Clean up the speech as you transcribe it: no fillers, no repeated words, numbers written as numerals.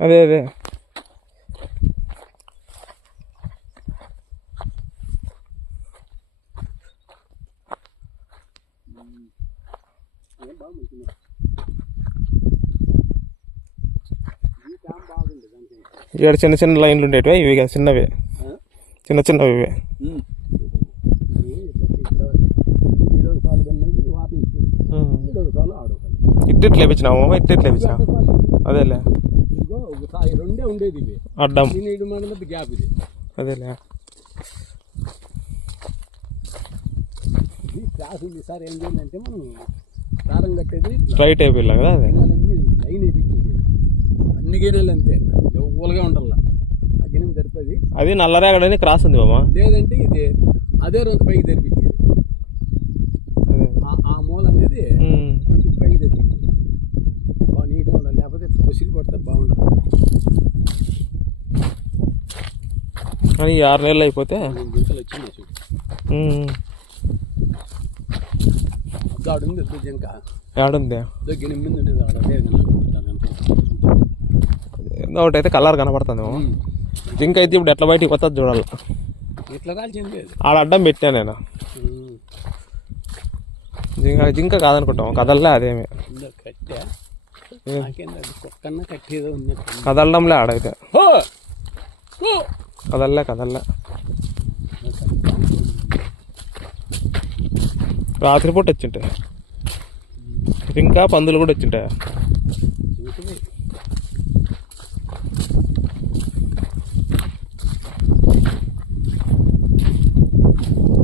అదే అదే ఇక్కడ చిన్న చిన్న లైన్లు ఉండేటివే ఇవి కదా చిన్నవే చిన్న చిన్నవి ఇవే ఇట్టిట్ లేపించినావు ఇట్టిట్ లేపించినా అదేలే రెండే ఉండేది ఇవి అడ్డం గ్యాప్ ఇది అదేలే క్లాస్ ఉంది సార్ ఏం చేయాలంటే మనం దారం కట్టేది స్ట్రైట్ అయిపోయిలా కదా అదే లైన్ అయిపోయింది అన్ని గిన్నెలు అంతే ఊలుగా ఉండాల ఆ గిన్నె తెరిపేది అది నల్లరేగడని క్రాస్ ఉంది బామా లేదంటే ఇది అదే రోజు పైకి తెరిపించేది ఆ మూల అనేది కొంచెం పైకి తెరిపించేది బాగా నీట్గా ఉండాలి లేకపోతే కొసిలు పడితే బాగుండదు కానీ 6 నెలలు అయిపోతే జింకలు వచ్చినాయి చూడు ఆడుంది జింక ఏడుంది గిన్నె మీద ఉండేది ఆడదే ఒకటి అయితే కలర్ కనపడుతుంది జింక అయితే ఇప్పుడు ఎట్లా బయటికి పోతుంది చూడాలి ఇట్లా కాల్చింది ఆడ అడ్డం పెట్టా నేను జింక కాదనుకుంటాం కదల్లే అదేమి కదలడంలే ఆడైతే కదల్లే రాత్రిపూట వచ్చింటాయి ఇంకా పందులు కూడా వచ్చింటాయి